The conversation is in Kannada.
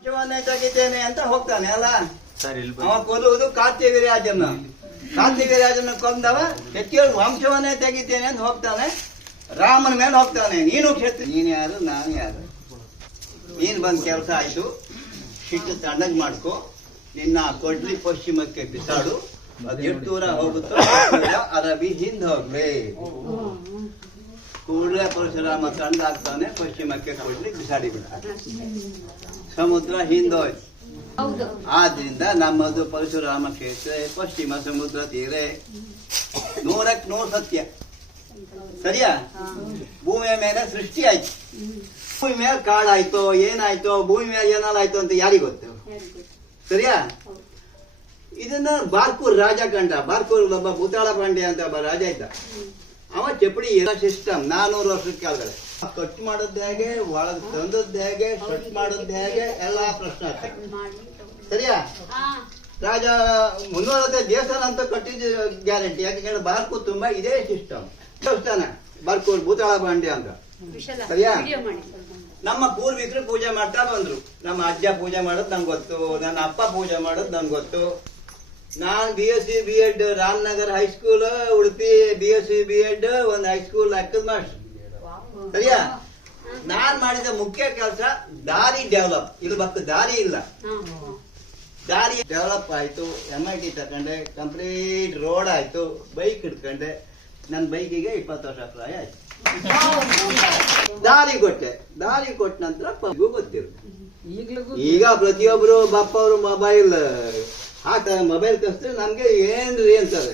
ವಂಶವನ್ನೇ ತೆಗಿತೇನೆ ಅಂತ ಹೋಗ್ತಾನೆ ಅಲ್ಲ. ಅವ ಕೊಲ್ಲುವುದು ಕಾರ್ತಿವೀರ್ಯಾಜನ. ಕಾರ್ತಿವೀರ್ಯಾಜನ ಕೊಂದವ ಹೆಚ್ಚೇಳಿ ವಂಶವನ್ನೇ ತೆಗಿತೇನೆ ಅಂತ ಹೋಗ್ತಾನೆ. ರಾಮನ ಮೇಲೆ ಹೋಗ್ತಾನೆ. ನೀನು ಕ್ಷೇತ್ರ, ನೀನ್ ಯಾರು ನಾನು ಯಾರು? ನೀನ್ ಬಂದ್ ಕೆಲಸ ಆಯ್ತು, ಶಿಟ್ಟು ತಣ್ಣಗ್ ಮಾಡ್ಕೊ, ನಿನ್ನ ಕೊಡ್ಲಿ ಪಶ್ಚಿಮಕ್ಕೆ ಬಿಸಾಡು, ಅದೆಷ್ಟು ದೂರ ಹೋಗುತ್ತೋ ಅರಬಿ ಹಿಂದ್ ಹೋಗ್ಲಿ. ಕೂಡಲೇ ಪರಶುರಾಮ ತಣ್ಣಗಾಗ್ತಾನೆ, ಪಶ್ಚಿಮಕ್ಕೆ ಕೊಡ್ಲಿ ಬಿಸಾಡಿ ಬಿಡ. ಸಮುದ್ರ ಹಿಂದೋಯ್ತು. ಆದ್ರಿಂದ ನಮ್ಮದು ಪರಶುರಾಮ ಕ್ಷೇತ್ರ ಪಶ್ಚಿಮ ಸಮುದ್ರ ತೀರೆ. 100ಕ್ಕೆ 100 ಸತ್ಯ. ಸರಿಯಾ? ಭೂಮಿಯ ಮೇಲೆ ಸೃಷ್ಟಿ ಆಯ್ತು. ಭೂಮಿ ಮೇಲೆ ಕಾಡಾಯ್ತೋ ಏನಾಯ್ತೋ, ಭೂಮಿ ಮೇಲೆ ಏನಾಯ್ತು ಅಂತ ಯಾರಿಗ ಗೊತ್ತು? ಸರಿಯಾ? ಇದನ್ನ ಬಾರ್ಕೂರ್ ರಾಜ ಕಂಡ. ಬಾರ್ಕೂರ್ ಒಬ್ಬ ಭೂತಾಳ ಪಾಂಡ್ಯ ಅಂತ ಒಬ್ಬ ರಾಜ ಇದ್ದ. ಅವ ಚಪ್ಪಡಿ ಸಿಸ್ಟಮ್ 400 ವರ್ಷದ ಕೆಳಗಡೆ ಕಟ್ ಮಾಡೋದ್ ಹೇಗೆ, ಒಳಗ್ ತಂದದ್ ಹೇಗೆ, ಕಟ್ ಮಾಡೋದ್ ಹೇಗೆ, ಎಲ್ಲಾ ಪ್ರಶ್ನೆ ಆಗ್ತದೆ. ಸರಿಯಾ? ರಾಜ 360 ದೇವಸ್ಥಾನ ಅಂತ ಕಟ್ಟಿದ ಗ್ಯಾರಂಟಿ. ಯಾಕಂದ್ರೆ ಬಾರ್ಕೂರ್ ತುಂಬಾ ಇದೇ ಸಿಸ್ಟಮ್ ದೇವಸ್ಥಾನ. ಬಾರ್ಕೂರ್ ಭೂತಾಳ ಪಾಂಡ್ಯ ಅಂತ. ಸರಿಯಾ? ನಮ್ಮ ಪೂರ್ವಿಕರು ಪೂಜೆ ಮಾಡ್ತಾ ಬಂದ್ರು. ನಮ್ಮ ಅಜ್ಜ ಪೂಜೆ ಮಾಡೋದು ನಂಗೆ ಗೊತ್ತು, ನನ್ನ ಅಪ್ಪ ಪೂಜೆ ಮಾಡೋದು ನಂಗೆ ಗೊತ್ತು. ನಾನ್ BSc B.Ed Ramanagar high school, Udupi BSc B.Ed ಒಂದು ಹೈಸ್ಕೂಲ್ ಲೆಕ್ಕದ ಮಾಸ್ಟರ್. ಸರಿಯಾ? ನಾನ್ ಮಾಡಿದ ಮುಖ್ಯ ಕೆಲಸ ದಾರಿ ಡೆವಲಪ್. ಇಲ್ಲಿ ಬಕ್ಕ ದಾರಿ ಇಲ್ಲ. ದಾರಿ ಡೆವಲಪ್ ಆಯ್ತು. MIT ತಕೊಂಡೆ, ಕಂಪ್ಲೀಟ್ ರೋಡ್ ಆಯ್ತು. ಬೈಕ್ ಹಿಡ್ಕೊಂಡೆ. ನನ್ನ ಬೈಕಿಗೆ 20 ವರ್ಷ ಪ್ರಾಯ ಆಯ್ತು. ದಾರಿ ಕೊಟ್ಟೆ. ದಾರಿ ಕೊಟ್ಟ ನಂತರ ಗೊತ್ತಿರು. ಈಗ ಪ್ರತಿಯೊಬ್ರು ಬಪ್ಪ ಅವರು ಮೊಬೈಲ್ ಮೊಬೈಲ್ ಕಳಿಸಿದ್ರೆ ನಮ್ಗೆ ಏನ್ರಿ ಅಂತಾರೆ.